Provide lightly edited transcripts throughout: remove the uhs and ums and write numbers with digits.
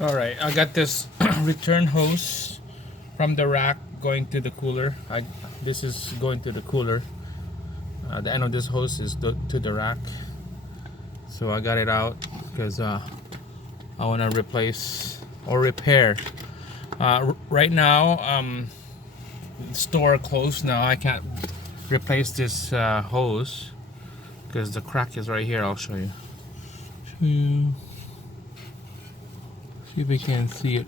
All right, I got this return hose from the rack going to the cooler. This is going to the cooler. The end of this hose is to the rack. So I got it out because I want to replace or repair. Right now, store closed now. I can't replace this hose because the crack is right here. I'll show you. See if we can see it.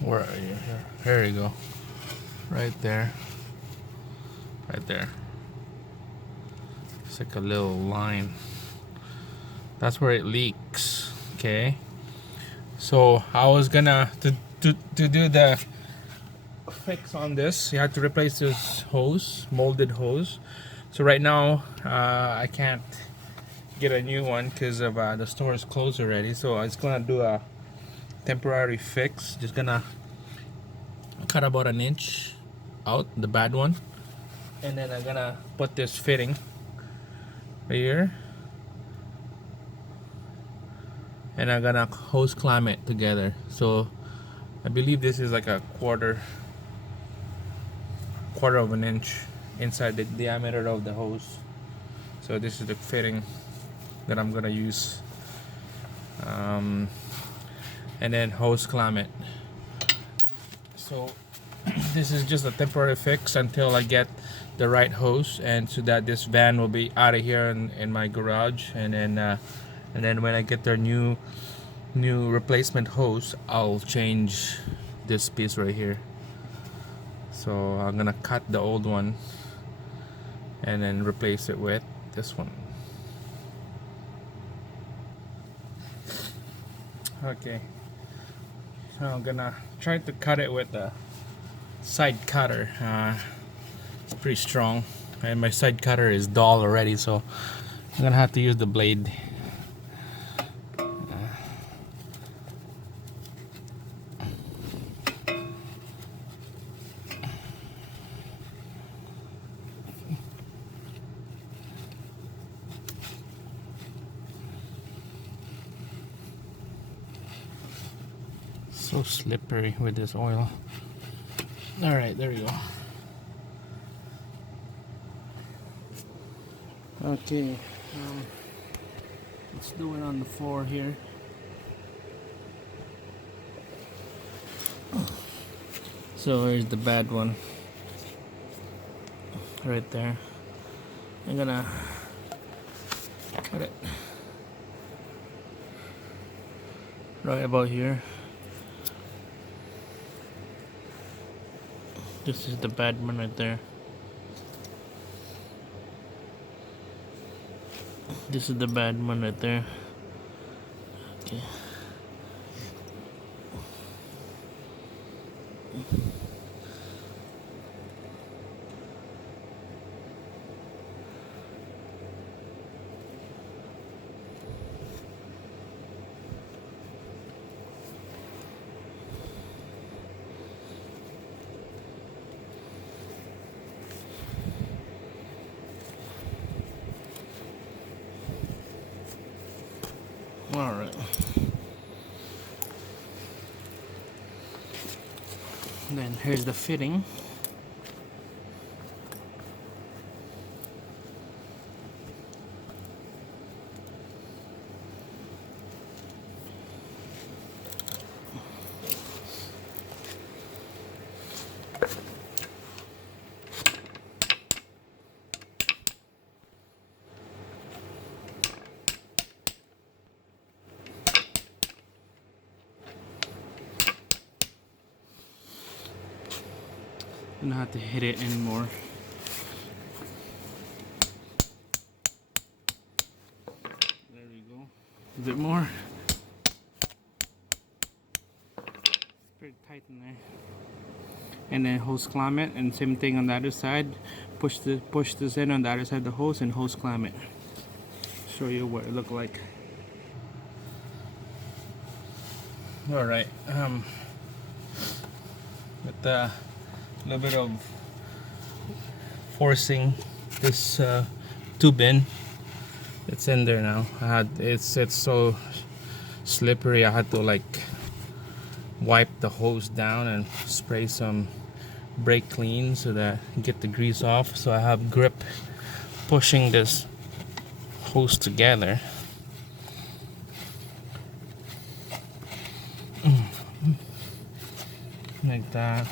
Where are you? Here you go. Right there. Right there. It's like a little line. That's where it leaks. Okay. So I was gonna to do the fix on this. You have to replace this hose, molded hose. So right now I can't get a new one because of the store is closed already. So I was gonna do a temporary fix. Just gonna cut about an inch out, the bad one, and then I'm gonna put this fitting right here, and I'm gonna hose clamp it together. So I believe this is like a quarter of an inch inside the diameter of the hose. So this is the fitting that I'm gonna use, and then hose clamp it. So this is just a temporary fix until I get the right hose, and so that this van will be out of here in my garage, and then when I get their new replacement hose, I'll change this piece right here. So I'm gonna cut the old one and then replace it with this one. Okay, so I'm gonna try to cut it with the side cutter. It's pretty strong, and my side cutter is dull already, so I'm gonna have to use the blade. So slippery with this oil. All right, there we go. Okay, let's do it on the floor here. So here's the bad one right there. I'm gonna cut it right about here. This is the bad one right there. This is the bad one right there. Okay. All right. Then here's the fitting. Don't have to hit it anymore. There we go. A bit more. It's pretty tight in there. And then hose clamp it, and same thing on the other side. Push this in on the other side of the hose and hose clamp it. Show you what it look like. All right. With a little bit of forcing this tube in, It's in there now. It's so slippery. I had to like wipe the hose down and spray some brake clean so that I get the grease off, so I have grip pushing this hose together. Like that.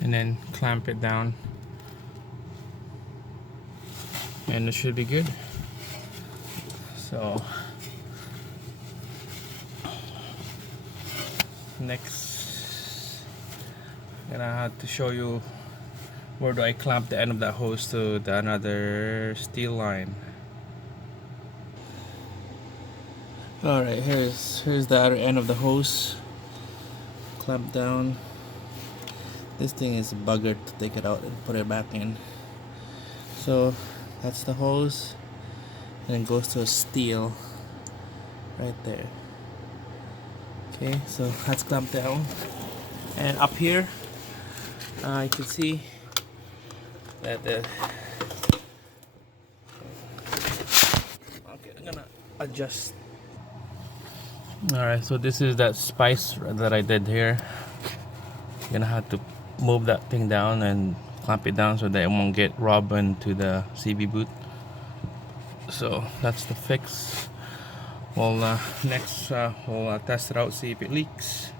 And then clamp it down, and it should be good. So next, I'm gonna have to show you where do I clamp the end of that hose to the another steel line. Alright, here's the other end of the hose. Clamp down. This thing is buggered to take it out and put it back in. So that's the hose, and it goes to a steel right there. Okay, so that's clamped down, and up here you can see that the okay, I'm gonna adjust. Alright, so this is that spice that I did here. I'm gonna have to move that thing down and clamp it down so that it won't get rubbed into the CB boot. So that's the fix. Well, next we'll test it out, see if it leaks.